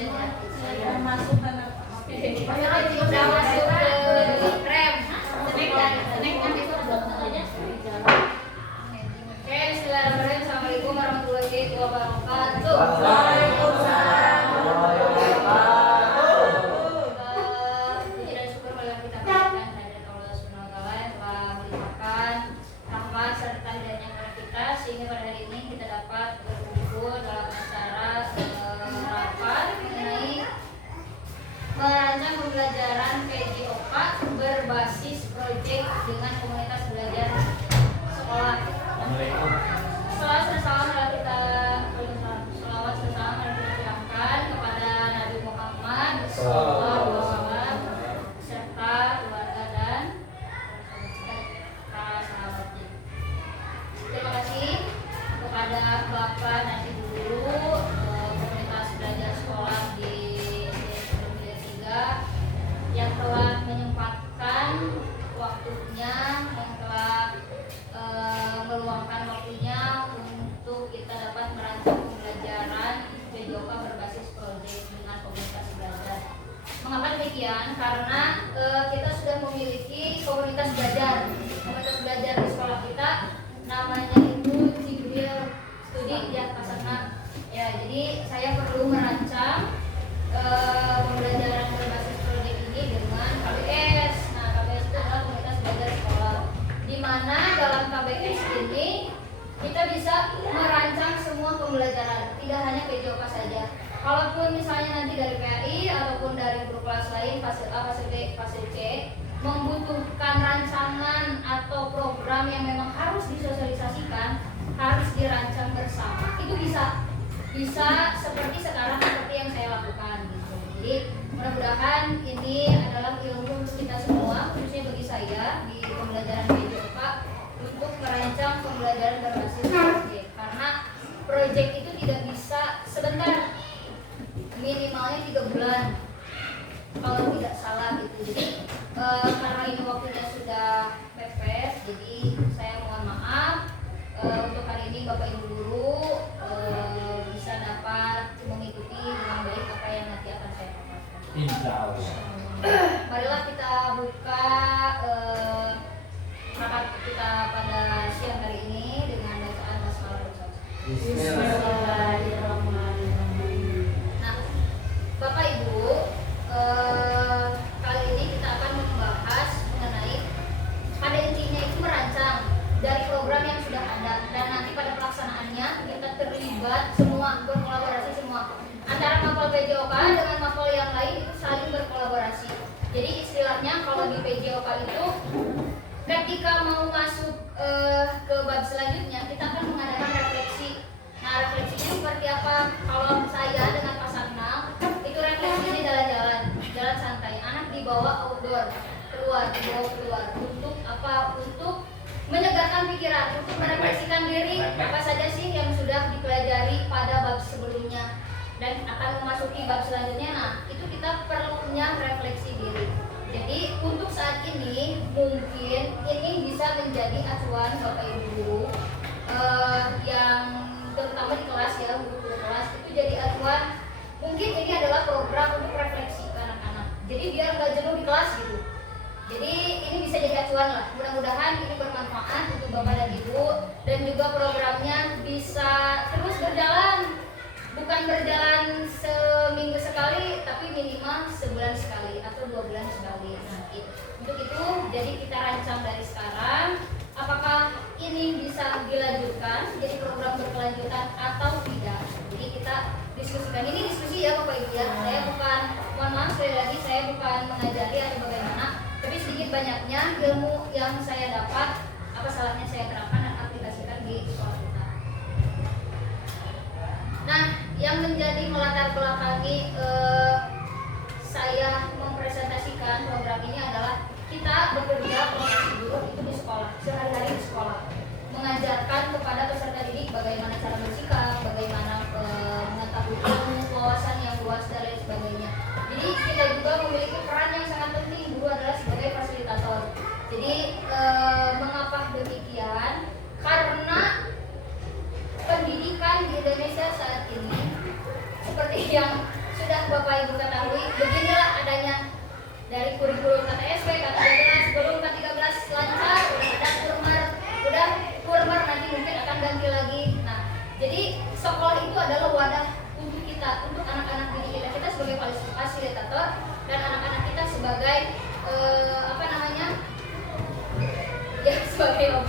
absen ya. Saya masuk kan apa? Udah masuk ke rem. Snack kan itu buat aja. Oke, bismillahirrahmanirrahim. Assalamualaikum warahmatullahi wabarakatuh. Waalaikumsalam. Puji dan syukur marilah kita panjatkan kehadirat Allah Subhanahu wa taala yang telah melimpahkan rahmat serta hidayahnya kepada kita sehingga pada hari ini kita dapat berkumpul dalam acara rapat mengenai merancang pembelajaran PJOK berbasis proyek dengan komunitas belajar sekolah. Salawat serta salam marilah kita ucapkan kepada Nabi Muhammad SAW serta keluarga dan para sahabatnya. Terima kasih kepada Bapak Nanti Guru komunitas belajar sekolah di SD 3 yang telah menyempatkan waktunya, yang telah meluangkan waktunya untuk kita dapat merancang pembelajaran PJOK berbasis proyek dengan komunitas belajar. Mengapa demikian? Karena kita sudah memiliki komunitas belajar di sekolah kita, namanya itu Jibril Studi Dian Pasana. Ya, jadi saya perlu merancang pembelajaran berbasis proyek ini dengan KBS. Nah, KBS itu adalah komunitas belajar sekolah, di mana dalam KBS ini kita bisa merancang semua pembelajaran, tidak hanya PJOK saja. Kalaupun misalnya nanti dari PAI ataupun dari guru kelas lain fasil A, fasil B, fasil C membutuhkan rancangan atau program yang memang harus disosialisasikan, harus dirancang bersama, itu bisa seperti sekarang, seperti yang saya lakukan gitu. Jadi mudah-mudahan ini adalah ilmu untuk kita semua, khususnya bagi saya di pembelajaran PJOK untuk merancang pembelajaran berbasis proyek. Karena proyek itu tidak bisa sebentar, minimalnya 3 bulan kalau tidak salah gitu. Jadi karena ini waktunya sudah pepes, jadi saya mohon maaf. Untuk hari ini Bapak Ibu Guru bisa dapat mengikuti dengan baik apa yang nanti akan saya paparkan. Insya Allah. Marilah kita buka rapat kita pada siang hari ini dengan bacaan basmalah. Bismillahirrahmanirrahim. Nah, Bapak Ibu, kali ini kita akan membahas mengenai pada intinya itu merancang dari program yang sudah ada, dan nanti pada pelaksanaannya kita terlibat semua, berkolaborasi semua antara mapel PJOK dengan mapel yang lain, itu saling berkolaborasi. Jadi istilahnya kalau di PJOK itu ketika mau masuk ke bab selanjutnya kita akan mengadakan refleksi. Nah, refleksinya seperti apa? Kalau saya dengan Pak Saknal itu refleksinya jalan santai, anak dibawa outdoor, dibawa keluar untuk apa? Untuk menyegarkan pikiran, untuk merefleksikan diri apa saja sih yang sudah dipelajari pada bab sebelumnya dan akan memasuki bab selanjutnya. Nah, itu kita perlunya refleksi diri. Jadi untuk saat ini mungkin ini bisa menjadi acuan Bapak Ibu Guru yang terutama di kelas ya, guru kelas itu jadi acuan. Mungkin ini adalah program untuk refleksi ke anak-anak. Jadi biar nggak jenuh di kelas gitu. Jadi ini bisa jadi acuan lah. Mudah-mudahan ini bermanfaat untuk Bapak dan Ibu, dan juga programnya bisa terus berjalan. Bukan berjalan seminggu sekali, tapi minimal sebulan sekali atau 2 bulan sekali. Nah, untuk itu jadi kita rancang dari sekarang apakah ini bisa dilanjutkan jadi program berkelanjutan atau tidak. Jadi kita diskusikan, ini diskusi ya Bapak Ibu ya. Saya bukan, mohon maaf sekali lagi, saya bukan mengajari atau bagaimana, tapi sedikit banyaknya ilmu yang saya dapat, apa salahnya saya terapkan dan aplikasikan di sekolah kita. Nah, yang menjadi melatar belakangi saya mempresentasikan program ini adalah kita bekerja profesi guru itu di sekolah, sehari-hari di sekolah, mengajarkan kepada peserta didik bagaimana cara bersikap, bagaimana mengetahui ilmu, wawasan yang luas dan lain sebagainya. Jadi kita juga memiliki peran yang sangat penting, guru adalah sebagai fasilitator. Jadi mengapa demikian? Karena pendidikan di Indonesia saat ini seperti yang sudah Bapak Ibu ketahui, beginilah adanya dari kurikulum KTSP, K13, belum K13 lancar, udah kurmer nanti mungkin akan ganti lagi. Nah, jadi sekolah itu adalah wadah untuk kita, untuk anak-anak didik kita. Kita sebagai fasilitator dan anak-anak kita sebagai ya sebagai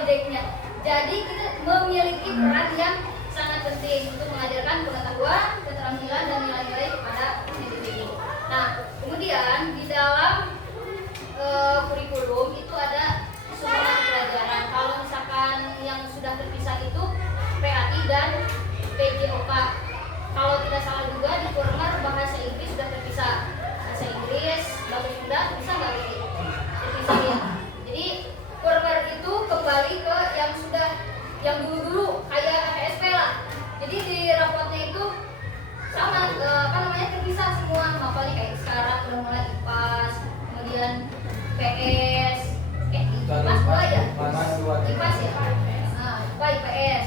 objeknya. Jadi kita memiliki peran yang sangat penting untuk mengajarkan pengetahuan, keterampilan dan nilai-nilai kepada individu. Nah, kemudian di dalam kurikulum itu ada semua pelajaran. Kalau misalkan yang sudah terpisah itu PAI dan PJOK. Kalau tidak salah juga di Kurmer bahasa Inggris sudah terpisah. Bahasa Inggris, bahasa Sunda bisa nggak terpisah ya? Jadi Kurmer itu kembali ke yang dulu kayak KTSP lah. Jadi di rapotnya itu sama terpisah semua mapelnya kayak sekarang udah mulai IPAS, kemudian PS, IPAS 2 ya? IPAS ya? Nah, IPS.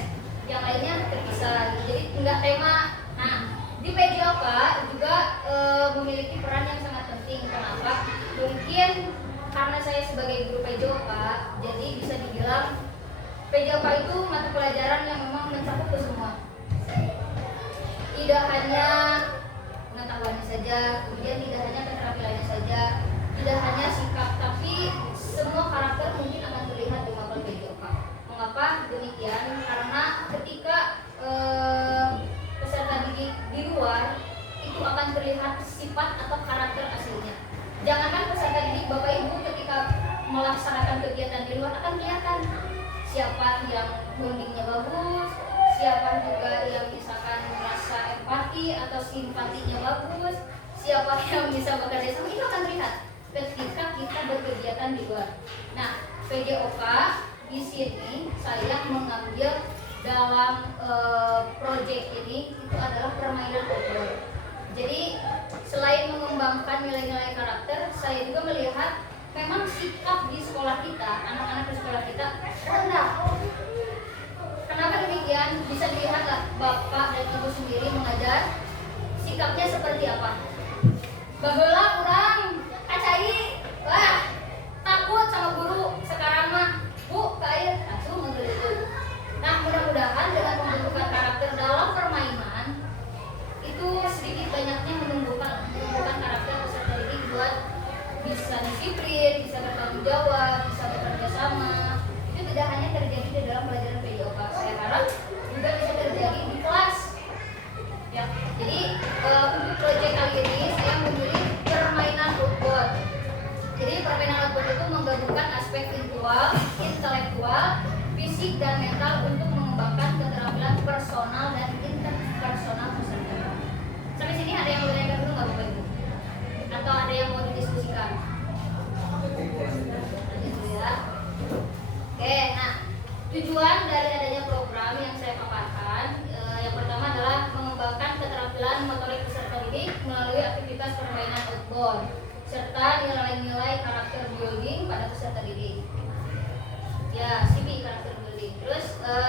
Yang lainnya terpisah. Jadi enggak tema. Nah, di PJOK juga memiliki peran yang sangat penting. Kenapa? Mungkin karena saya sebagai guru PJOK, jadi bisa dibilang PJOK itu mata pelajaran yang memang mencakup ke semua. Tidak hanya pengetahuannya saja, kemudian tidak hanya keterampilannya saja, tidak hanya sikap, tapi semua karakter mungkin akan terlihat di mapel PJOK. Mengapa demikian? Karena ketika peserta didik di luar itu akan terlihat sifat atau karakter aslinya. Jangankan peserta didik, Bapak Ibu ketika melaksanakan kegiatan di luar akan kelihatan siapa yang bondingnya bagus, siapa juga yang misalkan merasa empati atau simpatinya bagus, siapa yang bisa bekerja sama, itu akan terlihat ketika kita berkegiatan di luar. Nah, PJOK di sini saya mengambil dalam proyek ini itu adalah permainan outdoor. Jadi selain mengembangkan nilai-nilai karakter, saya juga melihat memang sikap di sekolah kita, anak-anak di sekolah kita rendah. Kenapa demikian? Bisa dilihatlah Bapak dan Ibu sendiri mengajar, sikapnya seperti apa. Baheula urang acai, wah takut sama guru. Sekarang mah, Bu, ke air langsung menggelitik. Nah, mudah-mudahan dengan pembentukan karakter dalam permainan itu sedikit banyaknya menumbuhkan karakter peserta didik buat bisa disiplin, bisa bertanggung jawab, bisa bekerja sama. Itu tidak hanya terjadi di dalam pelajaran PJOK. Saya harap juga bisa terjadi di kelas. Ya, jadi untuk proyek kali ini saya memilih permainan outboard. Jadi permainan outboard itu menggabungkan aspek intelektual, fisik dan mental untuk mengembangkan keterampilan personal dan interpersonal peserta. Sampai sini ada yang mau ditanyakan dulu nggak Bapak Ibu? Atau ada yang mau didiskusikan? Ya. Oke, nah tujuan dari adanya program yang saya paparkan yang pertama adalah mengembangkan keterampilan motorik peserta didik melalui aktivitas permainan outboard serta nilai-nilai karakter building pada peserta didik. Ya, CB karakter building. Terus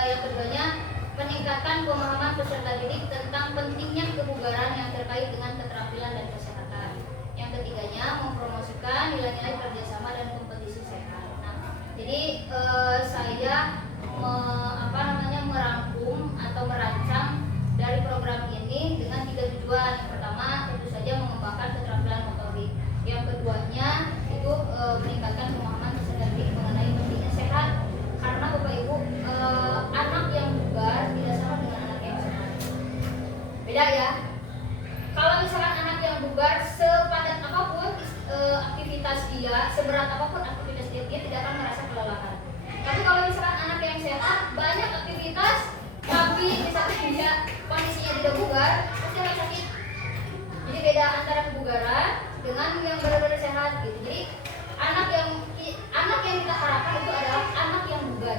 yang keduanya meningkatkan pemahaman peserta didik tentang pentingnya kebugaran yang terkait dengan keterampilan dan kesehatan. Yang ketiganya mempromosikan nilai-nilai kerjasama dan kompetisi sehat. Nah, jadi saya merangkum atau merancang dari program ini dengan 3 tujuan. Yang pertama tentu saja mengembangkan keterampilan motorik. Yang keduanya itu meningkatkan pemahaman peserta didik mengenai pentingnya sehat. Karena Bapak Ibu anak yang bugar tidak sama dengan anak yang sehat. Beda ya. Kalau misalkan anak yang bugar sepadat apapun aktivitas dia, seberat apapun aktivitas dia tidak akan merasa kelelahan. Tapi kalau misalkan anak yang sehat banyak aktivitas, tapi misalkan dia kondisinya tidak bugar, pasti akan sakit. Jadi beda antara kebugaran dengan yang benar-benar sehat gitu. Jadi anak yang kita harapkan itu adalah anak yang bugar.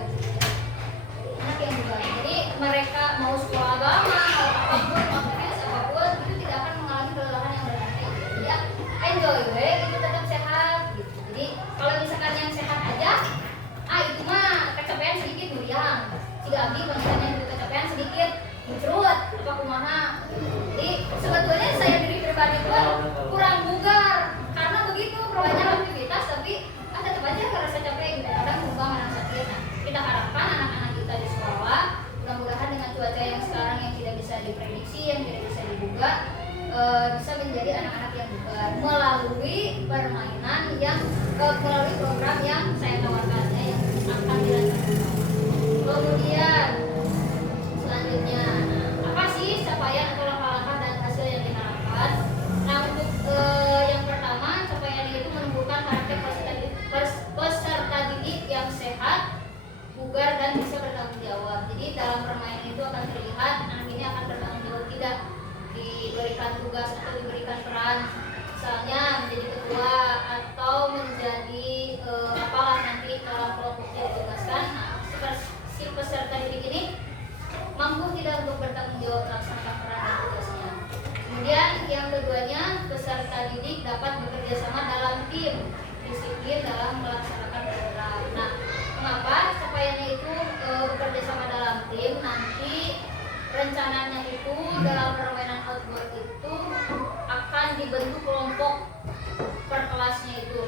Anak yang bugar. Jadi mereka mau sekolah agama, mau apapun, apapun itu tidak akan mengalami kelelahan yang berarti. Jadi ya enjoy, itu tetap sehat gitu. Jadi kalau misalkan yang sehat aja, itu mah kecapean sedikit meriang. Tidak lagi kalau misalnya itu kecapean sedikit mencerut, apa kumaha. Jadi juga bisa menjadi anak-anak yang bugar melalui permainan yang melalui program yang saya tawarkannya yang akan dilaksanakan. Kemudian selanjutnya, apa sih capaian atau langkah-langkah dan hasil yang diharapkan? Nah, untuk yang pertama, capaian itu menumbuhkan karakter peserta didik yang sehat, bugar, dan bisa bertanggung jawab. Jadi dalam permainan itu akan terlihat anak ini akan bertanggung jawab, tidak diberikan tugas atau diberikan peran, misalnya menjadi ketua atau menjadi apalah nanti dalam kelompoknya ditugaskan. Nah, si peserta didik ini mampu tidak untuk bertanggung jawab melaksanakan peran dan tugasnya. Kemudian yang keduanya, peserta didik dapat bekerja sama dalam tim, disiplin dalam melaksanakan program. Nah, mengapa capaiannya itu bekerja sama dalam tim? Nanti rencananya itu dalam permainan outboard itu akan dibentuk kelompok per kelasnya itu.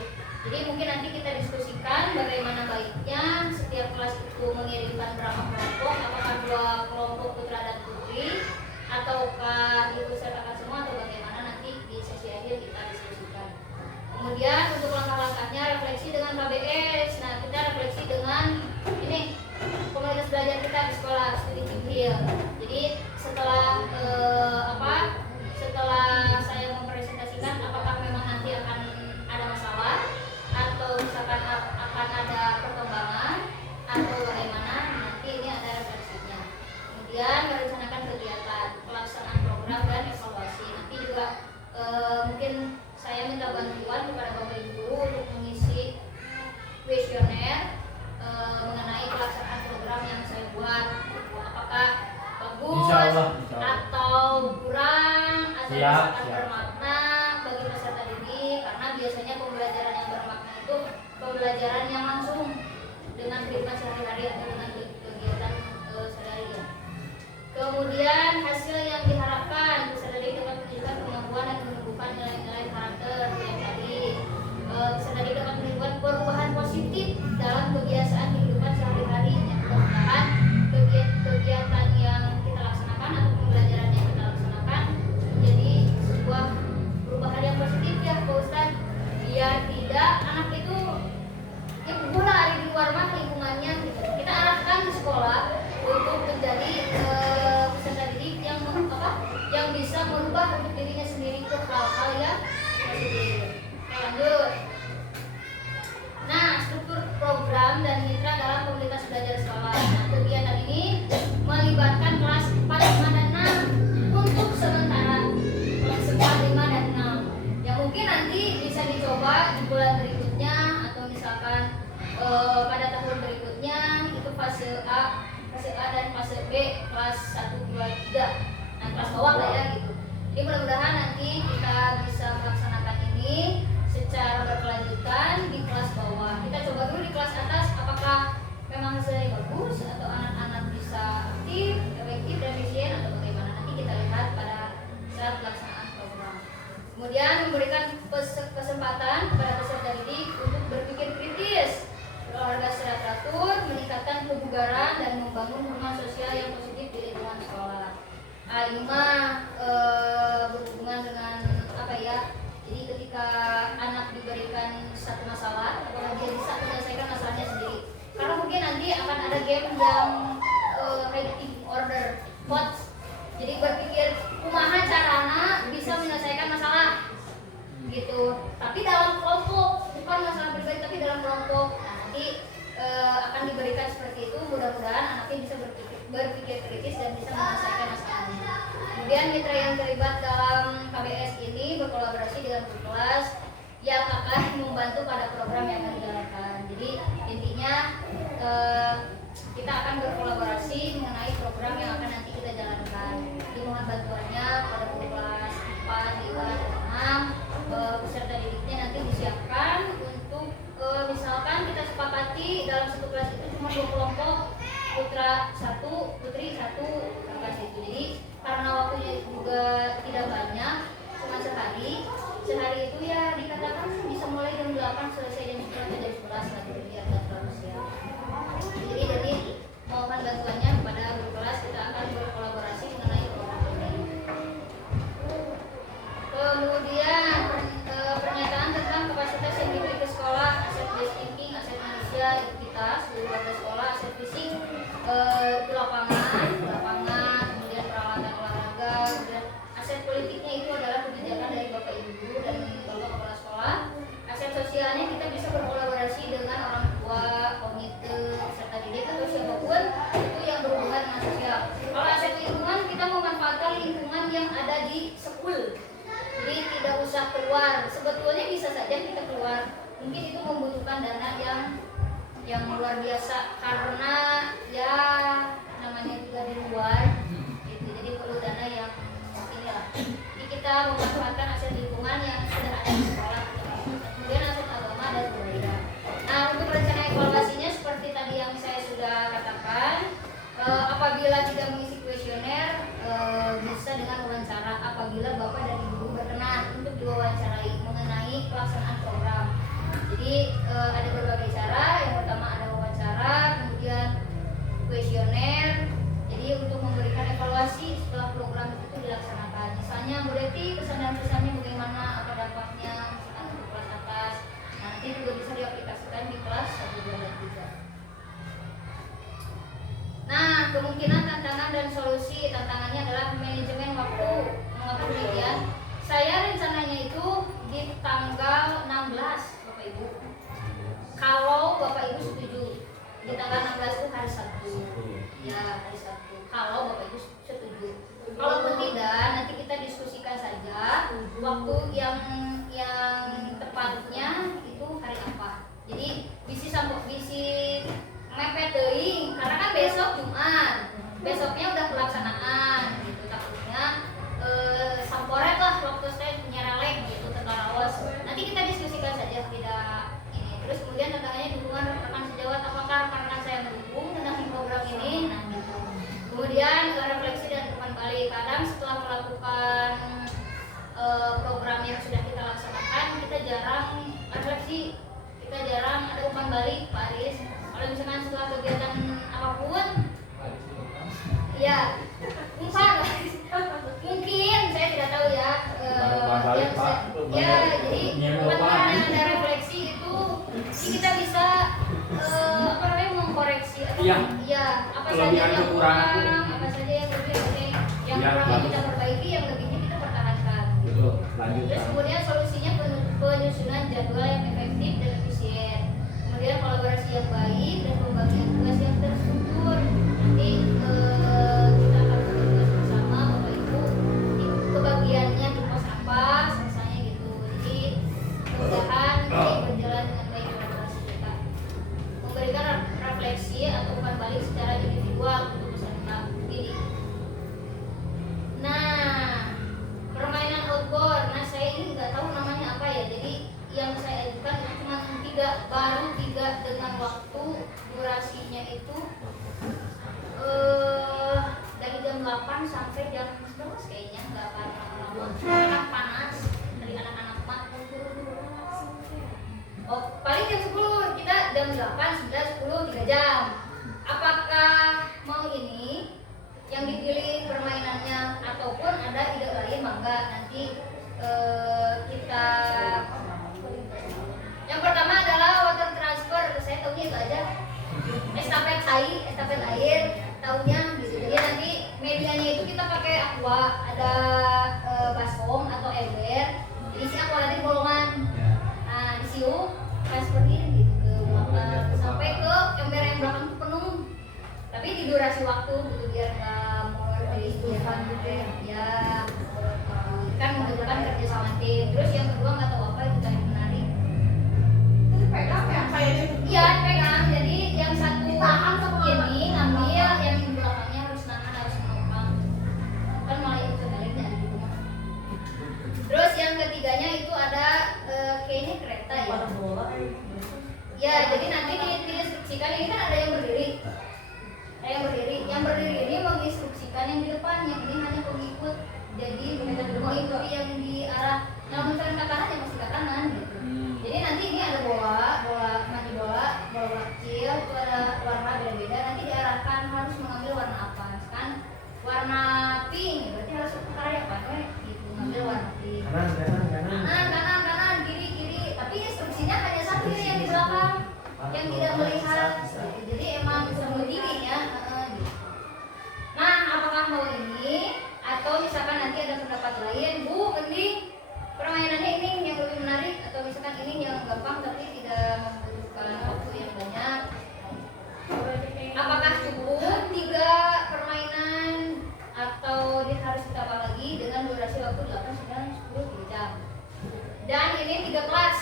Jadi mungkin nanti kita diskusikan bagaimana baiknya setiap kelas itu mengirimkan berapa kelompok, apakah 2 kelompok putra dan putri, ataukah diikutsertakan semua, atau bagaimana nanti di sesi akhir kita diskusikan. Kemudian untuk langkah-langkahnya, refleksi dengan KBS. Nah, kita refleksi dengan ini komunitas belajar kita di sekolah studi Cibil. Jadi setelah setelah saya mempresentasikan apakah memang nanti akan ada masalah atau misalkan akan ada perkembangan atau bagaimana, nanti ini ada refleksinya. Kemudian merencanakan kegiatan, pelaksanaan program dan evaluasi. Nanti juga mungkin saya minta bantuan kepada Bapak Ibu guru untuk mengisi kuesioner mengenai pelaksanaan program yang saya buat, apakah bagus atau kurang atau misalkan bermakna bagi peserta didik, karena biasanya pembelajaran yang bermakna itu pembelajaran yang langsung dengan kehidupan sehari-hari atau dengan kegiatan sehari-hari. Kemudian hasil yang diharapkan, peserta didik dapat menunjukkan kemampuan dan menumbuhkan nilai-nilai karakter yang tadi. Peserta didik dapat menunjukkan perubahan positif dalam kebiasaan kehidupan sehari-hari. Mudah-mudahan kegiatan yang kita laksanakan atau pembelajaran yang kita laksanakan menjadi sebuah perubahan yang positif ya Pak Ustadz, biar tidak anak itu ya pula di luar mah lingkungannya gitu. Kita arahkan di sekolah untuk menjadi peserta didik yang bisa merubah untuk dirinya sendiri ke hal-hal yang positif. Lanjut. Nah, struktur program dan mitra dalam komunitas belajar sekolah. Nah, kegiatan ini melibatkan kelas 4, 5, dan 6 untuk sementara. Kelas 4, 5, dan 6 yang mungkin nanti bisa dicoba di bulan berikutnya atau misalkan pada tahun berikutnya. Itu fase A dan fase B, kelas 1, 2, 3. Nah, kelas bawah lah ya gitu. Jadi mudah-mudahan nanti kita bisa melaksanakan ini secara berkelanjutan di kelas bawah. Kita coba dulu di kelas atas apakah memang hasilnya bagus atau anak-anak bisa aktif, efektif, dan efisien atau bagaimana. Nanti kita lihat pada saat pelaksanaan program. Kemudian memberikan kesempatan kepada peserta didik untuk berpikir kritis, berolahraga secara teratur, meningkatkan kebugaran, dan membangun hubungan sosial yang positif di lingkungan sekolah. Ini mah berhubungan dengan apa ya? Jadi ketika anak diberikan satu masalah, apakah dia bisa menyelesaikan masalahnya sendiri? Karena mungkin nanti akan ada game yang team order, coach. Jadi berpikir kumaha carana bisa menyelesaikan masalah, gitu. Tapi dalam kelompok, bukan masalah pribadi, tapi dalam kelompok. Nah, nanti akan diberikan seperti itu. Mudah-mudahan anaknya bisa berpikir kritis dan bisa menyelesaikan masalahnya. Kemudian mitra yang terlibat dalam KBS ini berkolaborasi dengan guru kelas yang akan membantu pada program yang akan dijalankan. Jadi intinya kita akan berkolaborasi mengenai program yang akan nanti kita jalankan. Dimohon bantuannya pada guru kelas 4, 5, dan 6. Peserta didiknya nanti disiapkan untuk misalkan kita sepakati dalam satu kelas itu cuma 2 kelompok, putra 1, putri 1, kelas itu. Jadi karena waktunya juga tidak banyak, cuma sehari itu ya dikatakan bisa mulai jam 8 selesai jam 10 jam 11 lagi biar nggak terlalu siang. Jadi mohon bantuannya kepada guru kelas, kita akan berkolaborasi mengenai program ini. di school. Jadi tidak usah keluar. Sebetulnya bisa saja kita keluar. Mungkin itu membutuhkan dana yang luar biasa karena ya namanya juga di luar gitu. Jadi perlu dana yang inilah. Jadi kita memanfaatkan aset lingkungan yang sudah ada di sekolah. Kemudian aset agama dan budaya. Nah, untuk rencana evaluasinya seperti tadi yang saya sudah katakan, apabila tidak mengisi kuesioner bisa dengan wawancara apabila Bapak dan Ibu berkenan untuk diwawancarai mengenai pelaksanaan program. Jadi ada berbagai cara. Yang pertama ada wawancara, kemudian kuesioner. Jadi untuk memberikan evaluasi setelah program itu dilaksanakan. Misalnya Bu Deti pesan dan pesannya bagaimana, apa dampaknya misalkan untuk kelas atas. Nanti juga bisa diaplikasikan di kelas 1, 2, dan 3. Nah, kemungkinan tantangan dan solusi. Tantangannya adalah manajemen waktu. Mengapa demikian? Saya rencananya itu di tanggal 16, Bapak Ibu. Kalau Bapak Ibu setuju, di tanggal 16 itu hari Sabtu. Ya, hari Sabtu. Kalau Bapak Ibu setuju. Kalaupun tidak, nanti kita diskusikan saja waktu yang tepatnya itu hari apa. Jadi bisi mepet teuing karena kan besok Jumat. Besoknya udah pelaksanaan gitu. Takutnya samporet lah waktu saya nyerelek gitu terkarawas. Nanti kita diskusikan saja tidak ini. Terus kemudian tantangannya dukungan rekan sejawat, apakah rekan-rekan saya mendukung tentang program ini. Nah gitu. Kemudian refleksi dan umpan balik. Kadang setelah melakukan program yang sudah kita laksanakan, kita jarang refleksi, kita jarang ada umpan balik, Pak Aris. Kalau misalkan setelah kegiatan apapun, ya umpan mungkin saya tidak tahu ya. Jadi umpan ada refleksi itu kita bisa mengkoreksi atau apa saja yang kurang, apa saja yang lebih yang kurang kita perbaiki, yang lebihnya kita pertahankan. Betul, lanjutkan. Terus kemudian solusinya penyusunan jadwal yang efektif dan efisien. Kemudian kolaborasi yang baik dan pembagian tugas yang terstruktur. Nanti kita akan bertugas bersama Bapak Ibu di kebagiannya di pos apa, misalnya gitu. Jadi mudah-mudahan ini berjalan dengan baik kolaborasi kita. Memberikan refleksi atau umpan balik secara individual untuk peserta ini. Nah, permainan outboard. Nah, saya ini nggak tahu namanya apa ya. Jadi yang saya ajukan itu cuma 3, baru 3 dengan waktu durasinya itu dari jam 8 sampai jam 11 kayaknya, nggak akan lama-lama. Karena panas dari anak-anak mat. Oh, paling jam 10, kita jam 8, 11, 10, 3 jam. Apakah mau ini yang dipilih permainannya ataupun ada ide lain, mangga nanti kita. Yang pertama adalah water transfer. Saya tahunya itu aja. Estafet air, tahunya gitu. Jadi nanti medianya itu kita pakai aqua, ada baskom atau ember. Jadi si aqua nanti bolongan. Nah, disiu transferin gitu ke belakang sampai ke ember yang belakang itu penuh. Tapi di durasi waktu gitu biar nggak mau diistirahat gitu ya. Kan membutuhkan kerja sama tim. Terus yang kedua nggak tahu apa itu tadi menarik. Pegang ya kayak gitu. Iya, pegang. Jadi yang satu ini ngambil, yang di belakangnya harus nahan, harus menopang. Kan malah itu sebaliknya di rumah. Terus yang ketiganya itu ada kayaknya kereta ya. Ya, jadi nanti diinstruksikan ini kan ada yang berdiri. Yang berdiri ini menginstruksikan yang di depan, yang ini hanya pengikut. Jadi mengikuti yang di arah yang misalkan ke kanan ya masih ke kanan gitu. Jadi nanti ini ada bola kecil itu ada warna beda-beda. Nanti diarahkan harus mengambil warna apa. Kan warna pink berarti harus karya apa gitu, ngambil warna pink. Kanan, kiri. Tapi instruksinya hanya satu yang di belakang yang tidak melihat. Jadi emang begini ya. Nah, apakah mau ini atau misalkan nanti ada pendapat lain, Bu, mending permainannya ini yang lebih menarik atau misalkan ini yang gampang tapi tidak membutuhkan waktu yang banyak. Apakah cukup 3 permainan atau dia harus ditambah lagi dengan durasi waktu waktu 8, 9, 10, 3 jam. Dan ini 3 kelas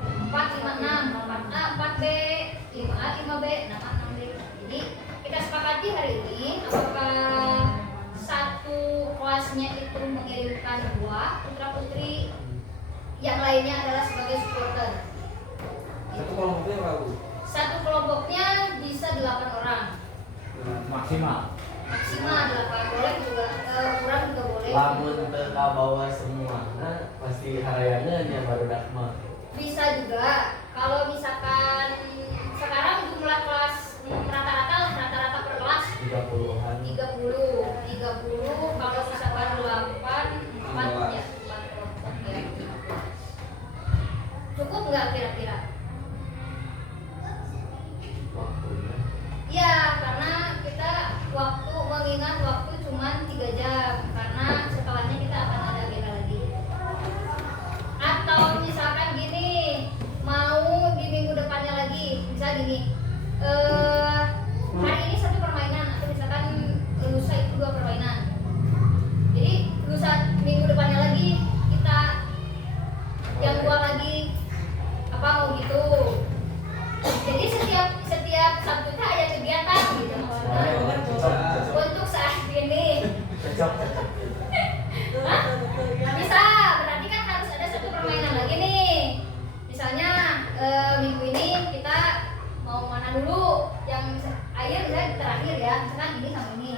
4, 5, 6, 4A, 4B, 5A, 5B, 6A, 6B. Jadi kita sepakati hari ini apakah satu kelasnya itu mengirimkan 2 putra-putri, yang lainnya adalah sebagai supporter. Satu kelompoknya berapa? Satu kelompoknya bisa 8 orang. Maksimal. Maksimal 8, boleh juga kurang juga boleh. Lamun teu kabawa semua, nah pasti harayannya baru dakma. Bisa juga kalau misalkan sekarang jumlah kelas rata-rata per kelas 30-an. 30 kalau misalkan 8 4 ya 4 kelompok ya. Cukup nggak kira-kira? Waktunya. Ya, karena kita mengingat waktu cuma 3 jam karena setelahnya kita akan ada agenda lagi. Atau misalkan gini, mau di minggu depannya lagi, bisa gini. Hari ini 1 permainan atau misalkan lusa itu 2 permainan. Jadi lusa minggu depannya lagi kita yang 2 lagi apa mau gitu. Jadi setiap Sabtu itu ada kegiatan gitu maksudnya. Untuk saat ini Hah? Bisa, berarti kan harus ada 1 permainan lagi nih. Misalnya minggu ini kita mau mana dulu, yang air misalnya terakhir ya, misalkan ini sama ini.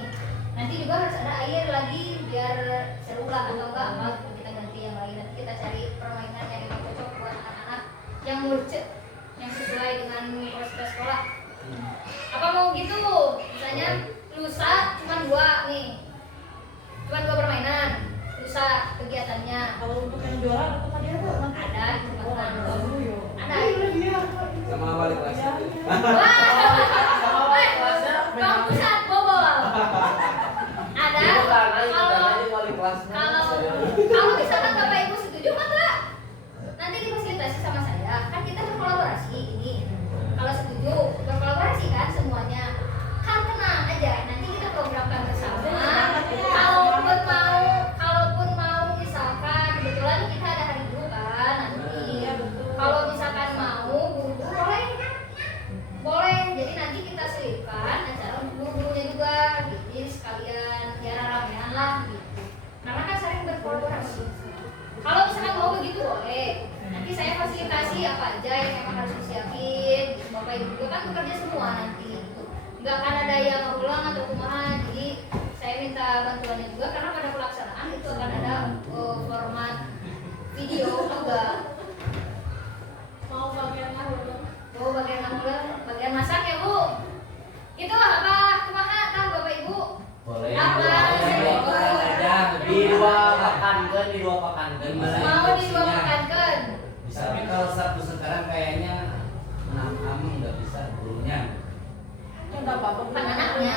Nanti juga harus ada air lagi biar seru lah, atau enggak apa kita ganti yang lain. Nanti kita cari permainan yang emang cocok buat anak-anak yang murcet, yang sesuai dengan proses sekolah. Apa mau gitu? Misalnya lusa cuma 2 nih, cuma 2 permainan lusa kegiatannya. Kalau untuk yang juara ada tempat dia tuh nanti. Ada kesempatan. Ada. Sama balik kelas. Kamu pusat bobol. Ada. Kalau misalkan Bapak Ibu setuju maka nanti difasilitasi sama saya. Kan kita berkolaborasi ini. Kalau setuju berkolaborasi kan semuanya. Kan tenang aja. Nanti kita programkan bersama. Kalaupun mau misalkan kebetulan kita ada hari guru kan nanti. Kalau misalkan mau guru-guru boleh. Jadi nanti kita selipkan acara untuk guru-gurunya juga. Jadi sekalian ya ramean lah gitu. Karena kan sering berkolaborasi. Kalau misalkan mau begitu boleh. Nanti saya fasilitasi apa aja yang memang harus disiapin. Bapak Ibu juga kan bekerja semua nanti. Nggak akan ada yang ulang atau kumaha. Jadi saya minta bantuannya juga karena pada pelaksanaan itu akan ada format video juga. Mau bagian mana? Oh, bagian mana? Bagian masak ya Bu. Itu apa? Kumaha tah Bapak Ibu? Boleh. Apa? Di 2 pakankeun, Mau di 2 pekankeun. Bisa. Tapi kalau Sabtu sekarang kayaknya ameng nggak bisa gurunya. Enggak apa-apa. Kan anaknya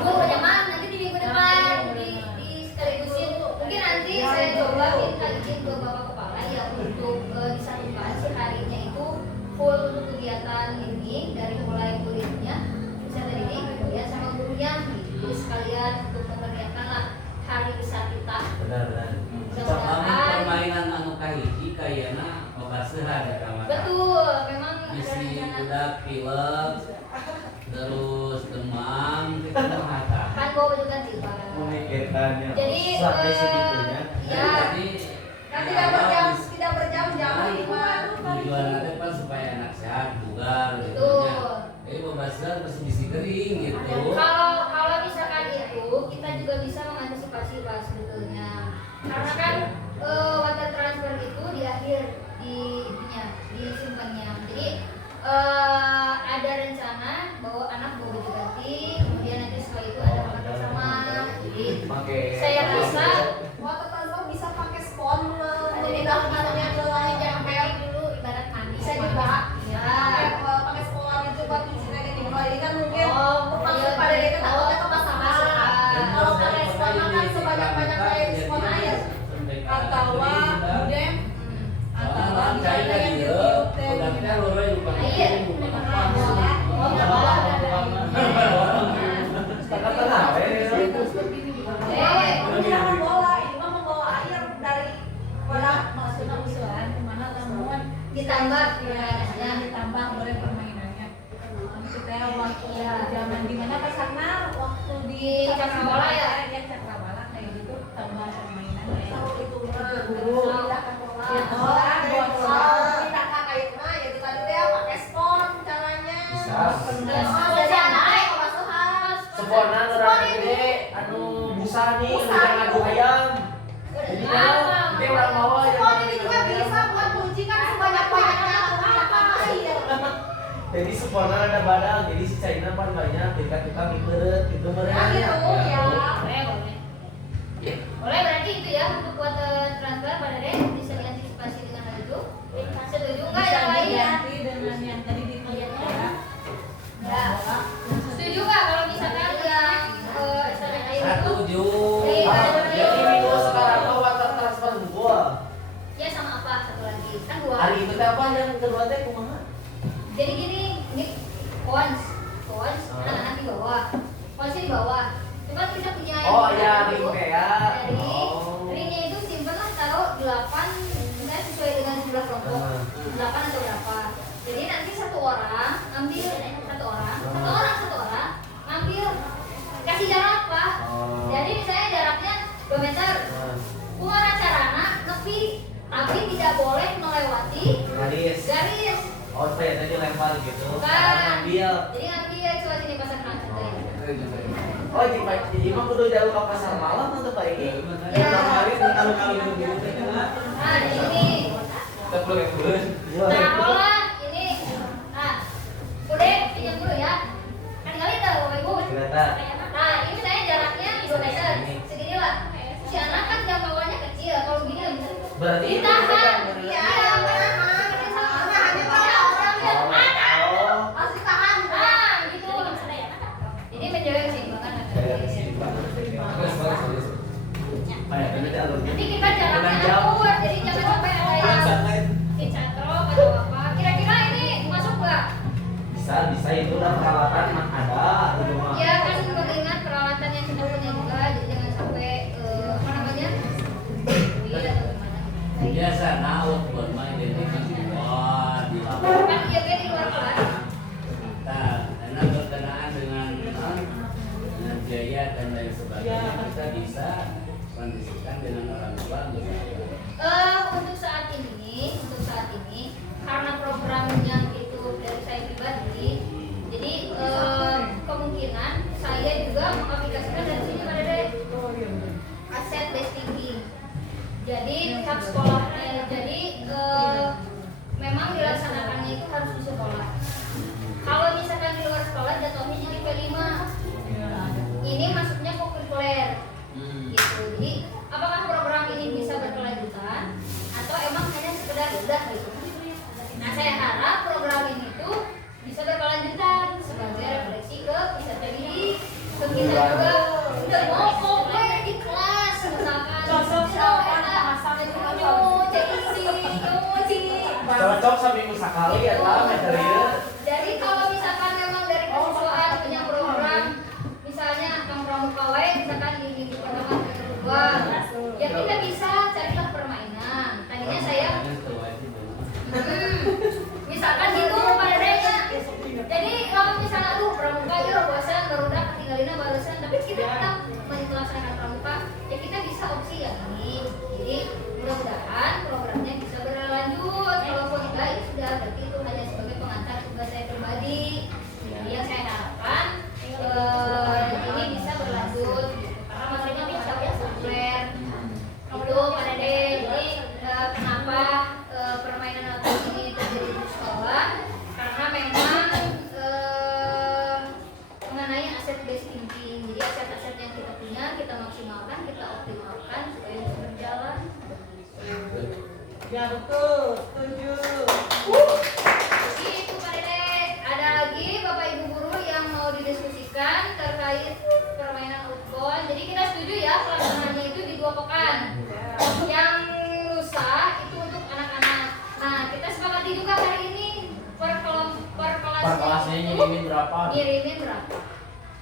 gurunya mah nanti di minggu depan di sekaligusin. Mungkin nanti saya coba minta izin ke Bapak Kepala ya untuk disatukan si harinya itu full untuk kegiatan ini dari mulai muridnya bisa dari ini kemudian sama gurunya gitu sekalian untuk mengerjakan lah hari besar kita. Benar. Cocok permainan anu kahiji kayana pembasuhan ya kamar. Betul, memang ada Misi rencana. udah pilek, terus demam, kita menghata. Kan bawa baju ganti Pak. Memikirkannya. Jadi sampai segitunya. ya Jadi Kan tidak berjam-jam nih, Pak. tujuan nanti kan supaya anak sehat, bugar, gitu Betul. ya. Jadi pembasuhan masih bisi kering gitu. Kalau misalkan itu kita juga bisa mengantisipasi Pak sebetulnya. Karena kan water transfer itu di akhir disimpannya. Jadi ada rencana bahwa anak bawa baju ganti, kemudian nanti setelah itu ada makan bersama. Jadi saya rasa Water transfer bisa pakai spon jadi memindahkannya ke ember dulu ibarat mandi. bisa juga. Ya. Pakai spon itu buat isinya di bawah ini kan mungkin maksud iya, pada dia takutnya oh, kepasangan. kepasangan. Kalau pakai spon kan sebanyak-banyaknya spon air. Atau budem atau Cai misalnya yang tadi tiup teh udah kita loro lupa. Iya. Kata-kata apa ya? bola ditambah Ya, ditambah boleh permainannya. Kita waktu zaman di mana Pak Sarna waktu di Cakrawala ya? Ya Cakrawala kayak gitu tambah permainan ya. Itu mah Guru. Ya, kita kayak mah ya kita teh pakai spon caranya. Bisa. Seporna orang gede anu busa nih yang ngadu ayam. Jadi kan dia orang bawah yang Spon ini juga bisa buat kunci kan sebanyak-banyaknya apa iya. jadi seporna ada badak jadi si China pan banyak jadi kan kita ngiberet gitu Nah, mereka. gitu ya. Boleh berarti itu ya untuk buat transfer pada deh bisa diantisipasi dengan hal itu. Setuju nggak Bisa yang lain ya? diganti dengan yang tadi dilihat ya. Ya. Setuju nggak kalau misalkan yang estafet air itu? Setuju. Jadi minggu sekarang mah water transfer gua. Ya sama apa satu lagi? Kan dua. Hari itu teh apa yang kedua teh kumaha? Jadi gini, ini coins, anak-anak di bawah, coinsnya di bawah. Cuma kita punya yang Oh di ya, atas ring itu. ya. Jadi Oh. ringnya itu simpen lah taruh 8, misalnya sesuai dengan jumlah kelompok, 8 atau berapa. Jadi nanti satu orang ambil satu orang ambil kasih jarak Pak. Oh. Jadi misalnya jaraknya 2 meter. Kumaha carana nepi tapi tidak boleh melewati Garis. garis. Oh, saya tadi lempar gitu. Bukan. Sekarang ambil. Jadi ngambil coba sini pasang rantai. Oh, jadi mah kudu jalur ke pasar malam atau apa ini? Ya. Kemarin kalau gitu teh kan. Nah di sini. Kita perlu yang dulu. Taruhlah ini. Nah, udah pinjam dulu ya. Kan kali tahu Bapak Ibu. Kelihatan. Nah ini saya jaraknya 2 meter. Segini lah. Si anak kan jangkauannya kecil. Kalau gini nggak bisa. Berarti itu Ditahan. bisa Iya, menahan. Oh. Masih tahan. Nah, gitu. Jadi menjaga keseimbangan antara diri. Nanti kita jaraknya atur, jadi jangan sampai ada yang dicatrok atau apa. Kira-kira ini masuk nggak? Bisa itu udah peralatan mah ada itu mah. Ya kan mengingat peralatan yang kita punya juga, jadi jangan sampai apa namanya? Iya atau gimana? Biasa naut buat main di luar di lapangan. Kan iya dia di luar kelas. Nah, karena berkenaan dengan biaya dan lain sebagainya kita bisa kondisikan dengan orang tua misalnya. Untuk saat ini karena program yang itu dari saya pribadi, jadi kemungkinan saya juga mengaplikasikan dari sini pada dari aset based thinking. Jadi pihak sekolahnya, jadi memang dilaksanakannya itu harus di sekolah. Kalau misalkan di luar sekolah jatuhnya jadi P5. Ini masuknya kokurikuler. Gitu. Jadi apakah program ini bisa berkelanjutan atau emang hanya sekedar udah gitu? Nah saya harap program ini tuh bisa berkelanjutan sebagai refleksi ke peserta didik, ke kita juga udah mau komplain di kelas misalkan Cocok seminggu sekali ya lah material. Jadi kalau misalkan memang dari kesiswaan punya program misalnya Kang Pramuka wae misalkan di minggu pertama minggu kedua ya kita bisa carilah permainan. Tadinya saya misalkan gitu pada mereka. Jadi kalau misalnya aduh Pramuka ya bosan barudak tinggalina barusan tapi kita tetap melaksanakan Pramuka ya kita bisa opsi yang ini. Jadi mudah-mudahan programnya bisa berlanjut. Kalaupun enggak ya sudah berarti itu hanya sebagai pengantar tugas saya pribadi. Jadi yang saya harapkan ini bisa berlanjut karena materinya bisa populer itu pada deh. Jadi kenapa permainan alat ini terjadi di sekolah karena memang mengenai aset based thinking. Jadi aset-aset yang kita punya kita maksimalkan, kita optimalkan supaya bisa berjalan. Ya betul, setuju. Jadi itu Pak Dede. Ada lagi Bapak Ibu guru yang mau didiskusikan terkait permainan outbound. Jadi kita setuju ya pelaksanaannya itu di 2 pekan. Yang lusa itu untuk anak-anak. Nah kita sepakati juga hari ini per kelasnya itu ngirimin berapa? ngirimin berapa?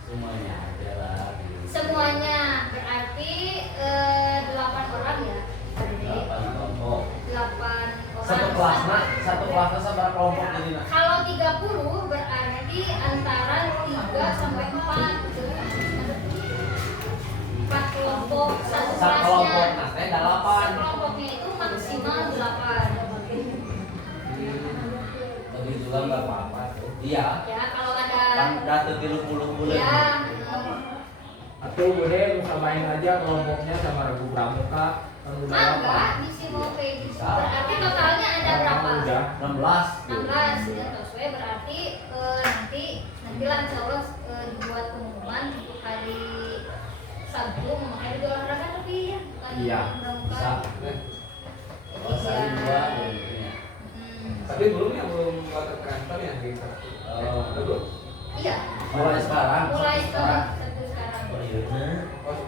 Semuanya ada lah. Semuanya berarti 8 orang ya. Pak Dede. 8 kelompok. 8 orang. Satu kelas Iya. Ya kalau ada Pandah ke 30 bulan. ya Atau bude samain aja kelompoknya sama Regu Pramuka kan udah enggak di Sinope gitu. Berarti totalnya ada berapa? Udah 16. 16 ya sesuai berarti nantilah insya Allah dibuat pengumuman untuk hari Sabtu makanya di olahraga tapi ya bukan Iya, pramuka. bisa. Oh, sehari dua bentuknya. Tapi belum ya, belum buat kantor yang kita. Oh. Belum. Iya Mulai sekarang. mulai sekarang Oh iya.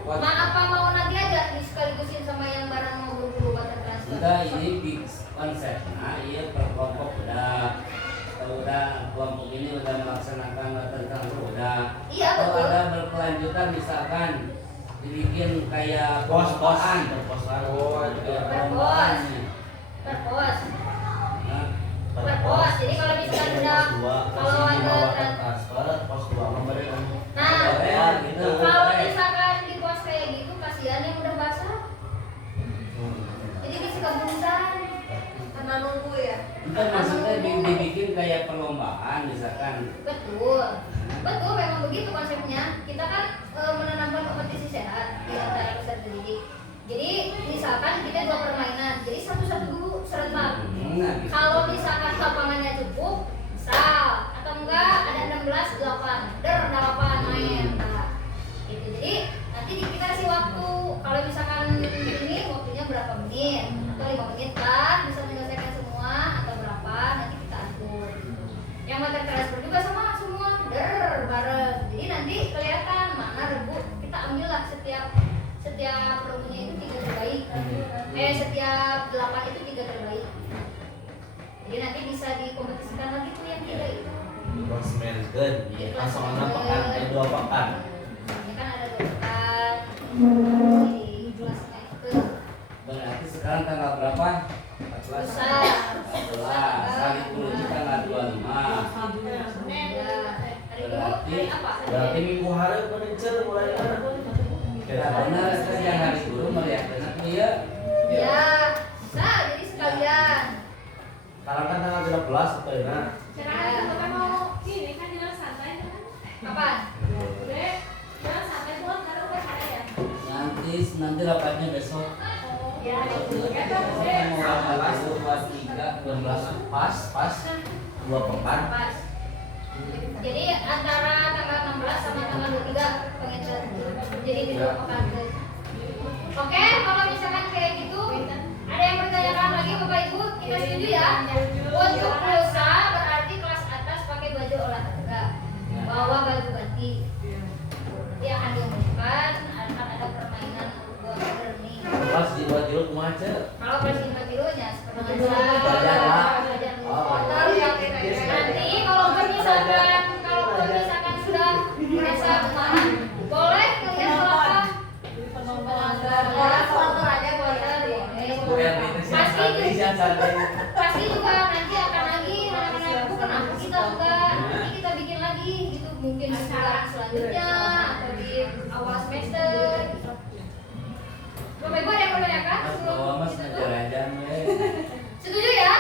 Nah, apa mau nanti aja disekaligusin sama yang barang mau buru-buru buat transfer? Udah ini fix konsepnya, iya per kelompok udah. Kalau udah kelompok ini udah melaksanakan latihan transfer udah. Iya, Kalau betul. ada berkelanjutan misalkan dibikin kayak Pos-posan. pos-posan. Oh, Kayak per perlombaan pos. nih. Per pos. Nah, Per pos. Jadi kalau misalkan udah kalau ada transfer pos 2 memberikan. nah ya, gitu. kalau misalkan di pos kayak gitu kasihan yang udah basah. Jadi bisa kebunuhan. Karena nunggu ya. Itu maksudnya dibikin kayak perlombaan misalkan. Betul. Betul memang begitu konsepnya. Kita kan menanamkan kompetisi sehat di antara peserta didik. Jadi misalkan kita 2 permainan, jadi satu-satu dulu serentak. Nah, gitu. Kalau misalkan lapangannya cukup, misal atau enggak ada 16 8, 8 main. Nah, gitu. Jadi nanti kita kasih waktu. Kalau misalkan ini waktunya berapa menit atau 5 menit kan bisa menyelesaikan semua atau berapa nanti kita atur. Yang materi transfer juga sama semua bareng. Jadi nanti kelihatan mana rebu kita ambillah setiap promonya itu 3 terbaik. Setiap 8 itu 3 terbaik. Jadi nanti bisa dikompetisikan lagi tuh yang 3 itu. Klasmenkeun, langsung ana pekan ke 2 pekan. Ini kan ada 2 pekan. Di kelasnya itu Berarti sekarang tanggal berapa? 14. besar. 14. Hari dulu itu tanggal 25. Ya, hari dulu hari apa? Berarti minggu hari menincer mulai ana. Karena yang hari guru meriahkan dia. Ya, bisa jadi sekalian. Sekarang kan tanggal 13 atau ya. Cerah kita mau ini kan jalan santai kan? Kapan? Bude, jalan santai buat karena udah hari ya. Nanti rapatnya besok. Ya, Kita mau rapat besok buat 3 pas 2 pekan. Pas. Jadi antara tanggal 16 sama tanggal 23 pengen jadi di 2 pekan. Oke, kalau misalkan kayak gitu, ada yang bertanyakan lagi Bapak Ibu, kita setuju ya. Untuk pulsa berarti kelas atas pakai baju olahraga, bawa baju ganti. Nanti akan diumumkan, akan ada permainan buat learning. Pas di 2 kilo kumaha ce? Kalau kelas 5 kilonya seperti Belajar lah. belajar dulu. Oh, Tahu yang Nanti kalau misalkan sudah merasa kemana, boleh kalian melakukan pasti juga nanti akan lagi anak-anak itu kenapa kita enggak nanti kita bikin lagi gitu mungkin di bulan selanjutnya atau di awal semester gitu. Bapak Ibu ada yang bertanyakan sebelum Bawa mas itu? ngajar-ngajar. Setuju ya?